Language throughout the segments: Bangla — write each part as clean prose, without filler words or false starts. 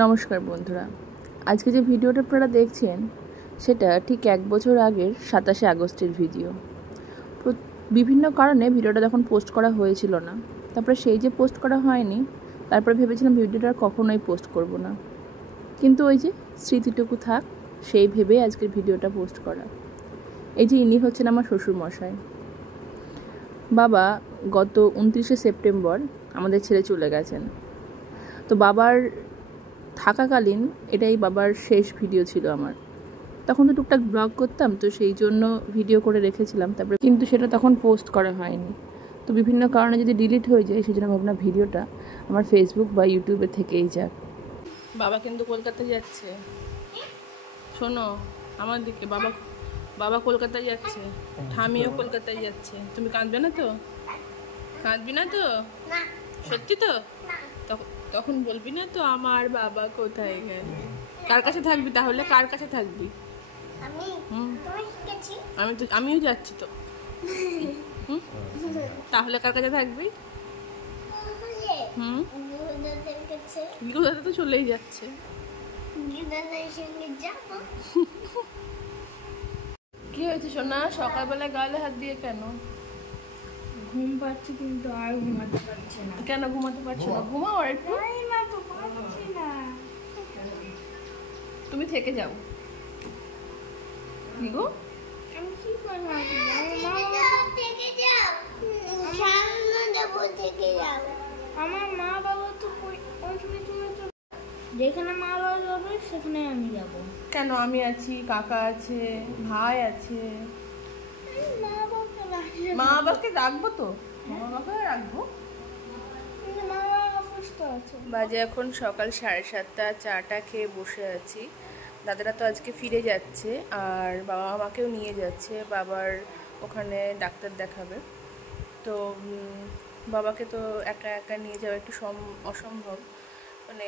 নমস্কার বন্ধুরা, আজকে যে ভিডিওটা আপনারা দেখছেন সেটা ঠিক 1 বছর আগের 27শে আগস্টের ভিডিও। বিভিন্ন কারণে ভিডিওটা তখন পোস্ট করা হয়েছিল না। তারপরে সেই যে পোস্ট করা হয়নি, তারপরে ভেবেছিলাম ভিডিওটা আর কখনোই পোস্ট করব না, কিন্তু ওই যে স্মৃতিটুকু থাক সেই ভেবেই আজকের ভিডিওটা পোস্ট করা। এই যে ইনি হচ্ছেন আমার শ্বশুরমশাই। বাবা গত 29শে সেপ্টেম্বর আমাদের ছেড়ে চলে গেছেন। তো বাবার থাকাকালীন এটাই বাবার শেষ ভিডিও ছিল আমার। তখন তো টুকটাক ব্লগ করতাম, তো সেই জন্য ভিডিও করে রেখেছিলাম, তারপরে কিন্তু সেটা তখন পোস্ট করা হয়নি। তো বিভিন্ন কারণে যদি ডিলিট হয়ে যায়, সেই জন্য ভাবনা ভিডিওটা আমার ফেসবুক বা ইউটিউবে থেকেই যাক। বাবা কিন্তু কলকাতায় যাচ্ছে, শোনো আমার দিকে। বাবা কলকাতায় যাচ্ছে, ঠামিও কলকাতায় যাচ্ছে। তুমি কাঁদবে না তো? কাঁদবি না তো? সত্যি তো? তখন বলবি না তো আমার বাবা কোথায় গেল। কার কাছে থাকবি তাহলে? কার কাছে থাকবি? আমিও যাচ্ছি তো। তাহলে কার কাছে থাকবি? দাদা তো চলেই যাচ্ছে। কি হয়েছে সোনা, সকালবেলায় গালে হাত দিয়ে কেন? ঘুম পাচ্ছে কিন্তু আর ঘুমাতে পারছে না। কেন ঘুমাতে পারছো না? ঘুমাও আর একটু। তুমি থেকে যাও। কি গো? আমি কি করব? আমার মা বাবা তো যেখানে মা বাবা যাবে সেখানে আমি যাব। কেন? আমি আছি, কাকা আছে, ভাই আছে। মা বাবাকে রাখবো তো, মা বাবাকে রাখবো। বাজে এখন সকাল 7:30, চাটা খেয়ে বসে আছি। দাদারা তো আজকে ফিরে যাচ্ছে, আর বাবা আমাকেও নিয়ে যাচ্ছে। বাবার ওখানে ডাক্তার দেখাবে, তো বাবাকে তো একা একা নিয়ে যাওয়া একটু অসম্ভব। মানে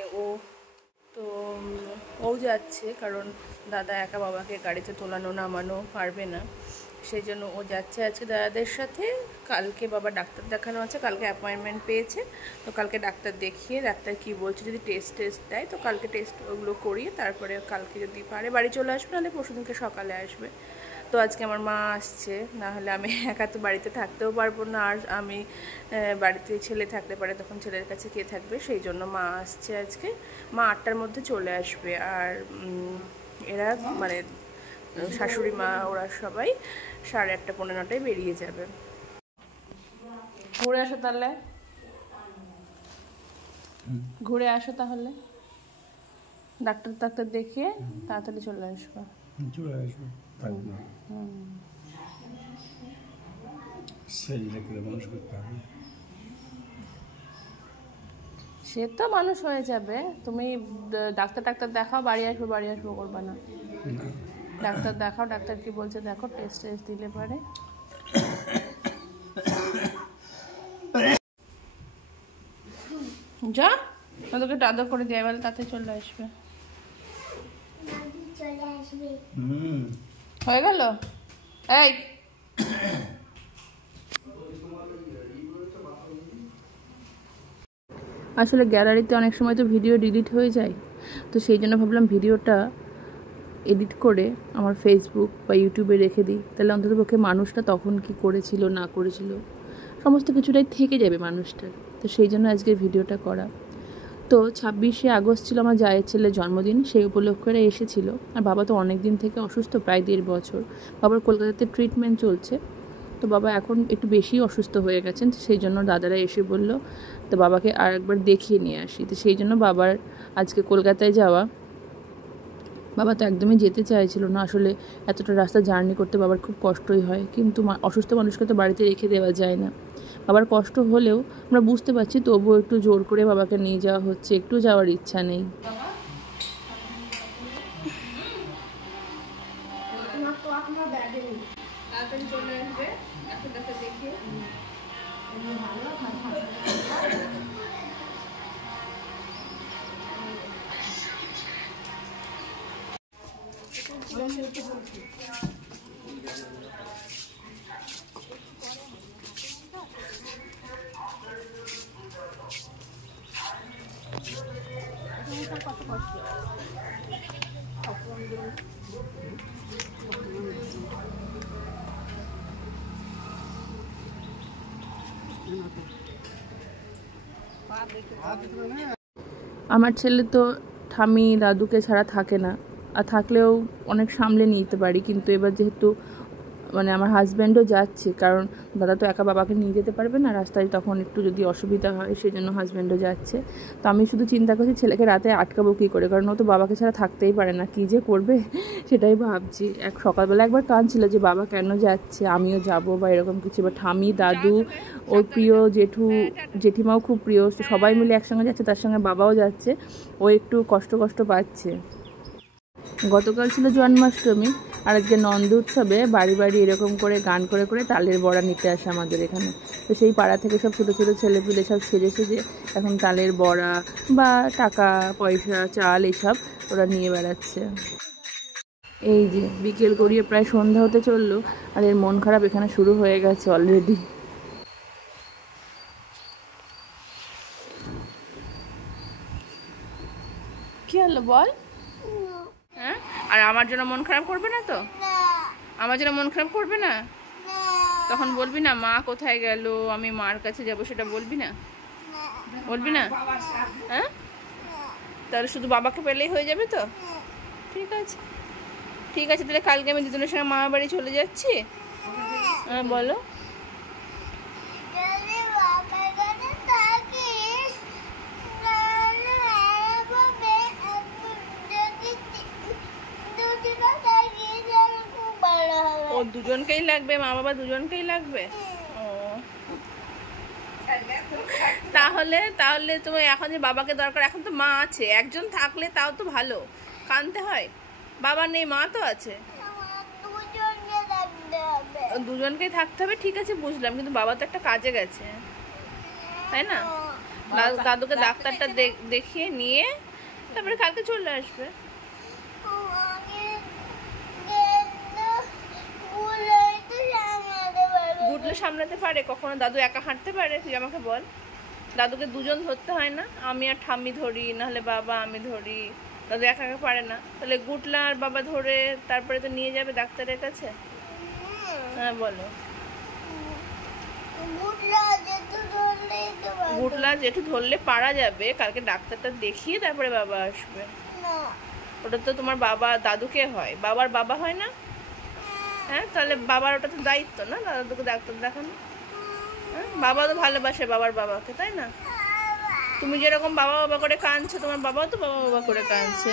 ও যাচ্ছে, কারণ দাদা একা বাবাকে গাড়িতে তোলানো নামানো পারবে না। সেই জন্য ও যাচ্ছে আজকে দাদাদের সাথে। কালকে বাবা ডাক্তার দেখানো আছে, কালকে অ্যাপয়েন্টমেন্ট পেয়েছে। তো কালকে ডাক্তার দেখিয়ে ডাক্তার কি বলছে, যদি টেস্ট দেয় তো কালকে টেস্ট ওগুলো করিয়ে তারপরে কালকে যদি পারে বাড়ি চলে আসবে, নাহলে পরশুদিনকে সকালে আসবে। তো আজকে আমার মা আসছে, না হলে আমি একা তো বাড়িতে থাকতেও পারবো না। আর আমি বাড়িতে ছেলে থাকতে পারে, তখন ছেলের কাছে কে থাকবে? সেই জন্য মা আসছে আজকে। মা 8টার মধ্যে চলে আসবে। আর এরা মানে শাশুড়ি মা ওরা সবাই 8:30 পৌনে 9টায় বেরিয়ে যাবে। ঘুরে আসো তাহলে, ঘুরে আসো তাহলে, ডাক্তার দেখিয়ে তাড়াতাড়ি চলে আসবো। সে তো মানুষ হয়ে যাবে। তুমি ডাক্তার দেখাও, বাড়ি আসবো করবা না। ডাক্তার দেখাও, ডাক্তার কি বলছে দেখো, টেস্ট দিলে পারে। যা তোকে আদর করে দিয়ে বলে, তাতে চলে আসবে। হয়ে গেল। এই আসলে গ্যালারিতে অনেক সময় তো ভিডিও ডিলিট হয়ে যায়, তো সেই জন্য ভাবলাম ভিডিওটা এডিট করে আমার ফেসবুক বা ইউটিউবে রেখে দিই। তাহলে অন্ততপক্ষে মানুষটা তখন কি করেছিল না করেছিল সমস্ত কিছুটাই থেকে যাবে মানুষটার। তো সেই জন্য আজকের ভিডিওটা করা। তো 26শে আগস্ট ছিল আমার জায়ের ছেলের জন্মদিন, সেই উপলক্ষে এসেছিল। আর বাবা তো অনেক দিন থেকে অসুস্থ, প্রায় 1.5 বছর। বাবার কলকাতাতে ট্রিটমেন্ট চলছে, তো বাবা এখন একটু বেশি অসুস্থ হয়ে গেছেন। সেই জন্য দাদারা এসে বলল তো বাবাকে আর একবার দেখিয়ে নিয়ে আসি। তো সেই জন্য বাবার আজকে কলকাতায় যাওয়া। বাবা তো একদমই যেতে চাইছিল না, আসলে এতটা রাস্তা জার্নি করতে বাবার খুব কষ্টই হয়, কিন্তু অসুস্থ মানুষকে তো বাড়িতে রেখে দেওয়া যায় না। বাবার কষ্ট হলেও আমরা বুঝতে পারছি, তবুও একটু জোর করে বাবাকে নিয়ে যাওয়া হচ্ছে, একটু যাওয়ার ইচ্ছা নেই। কত কষ্ট। আমার ছেলে তো ঠাম্মি দাদুকে ছাড়া থাকে না, আর থাকলেও অনেক সামলে নিতে পারি, কিন্তু এবার যেহেতু মানে আমার হাজব্যান্ডও যাচ্ছে, কারণ দাদা তো একা বাবাকে নিয়ে যেতে পারবে না রাস্তায়, তখন একটু যদি অসুবিধা হয় সেই জন্য হাজব্যান্ডও যাচ্ছে। তো আমি শুধু চিন্তা করছি ছেলেকে রাতে আটকাবো কী করে, কারণ ও তো বাবাকে ছাড়া থাকতেই পারে না, কী যে করবে সেটাই ভাবছি। সকালবেলা একবার কাঁদছিল যে বাবা কেন যাচ্ছে, আমিও যাব বা এরকম কিছু। এবার ঠাম্মি দাদু, ওর প্রিয় জেঠু জেঠিমাও খুব প্রিয়, সবাই মিলে একসঙ্গে যাচ্ছে, তার সঙ্গে বাবাও যাচ্ছে, ও একটু কষ্ট পাচ্ছে। গতকাল ছিল জন্মাষ্টমী, আর আজকে নন্দ উৎসবে বাড়ি বাড়ি এরকম করে গান করে করে তালের বড়া নিতে আসে আমাদের এখানে। তো সেই পাড়া থেকে সব ছোটো ছোটো ছেলেপুলে সব সেজে এখন তালের বড়া বা টাকা পয়সা চাল এসব ওরা নিয়ে বেড়াচ্ছে। এই যে বিকেল গড়িয়ে প্রায় সন্ধ্যা হতে চললো, আর এর মন খারাপ এখানে শুরু হয়ে গেছে অলরেডি। কি হলো বল? হ্যাঁ, আর আমার জন্য মন খারাপ করবে না তো? আমার জন্য মন খারাপ করবে না? তখন বলবি না মা কোথায় গেল, আমি মার কাছে যাব, সেটা বলবি না? বলবি না? হ্যাঁ, তাহলে শুধু বাবাকে পেলেই হয়ে যাবে তো? ঠিক আছে ঠিক আছে, তাহলে কালকে আমি দুজনের সঙ্গে মামার বাড়ি চলে যাচ্ছি। হ্যাঁ বলো। ও দুজনকেই লাগবে, মা বাবা দুজনকেই লাগবে? ও তাহলে তুমি এখন যে বাবাকে দরকার, এখন তো মা আছে, একজন থাকলে তাও তো ভালো, কানতে হয়। বাবা নেই, মা তো আছে, দুজনকেই থাকতে হবে। ঠিক আছে বুঝলাম, কিন্তু বাবা তো একটা কাজে গেছে, তাই না? দাদুকে ডাক্তারটা দেখিয়ে নিয়ে তারপরে কালকে চলে আসবে। গুটলে সামলাতে পারে? কখনো দাদু একা হাঁটতে পারে? তুই আমাকে বল। দাদুকে দুজন ধরতে হয় না? আমি আর ঠাম্মি ধরি, নাহলে বাবা আমি ধরি, দাদু একা একা পারে না? তাহলে গুটলা আর বাবা ধরে তারপরে তো নিয়ে যাবে ডাক্তারের কাছে। হ্যাঁ বলো। গুটলা জেঠু ধরলে পারা যাবে, কালকে ডাক্তারটা দেখিয়ে তারপরে বাবা আসবে। ওটা তো তোমার বাবা দাদুকে হয়, বাবার বাবা হয় না? হ্যাঁ, তাহলে বাবার ওটা তো দায়িত্ব না দাদুকে ডাক্তার দেখানো। হ্যাঁ, বাবা তো ভালোবাসে বাবার বাবাকে, তাই না? তুমি যেরকম বাবা বাবা করে কাঁদছো, তোমার বাবাও তো বাবা বাবা করে কাঁদছে।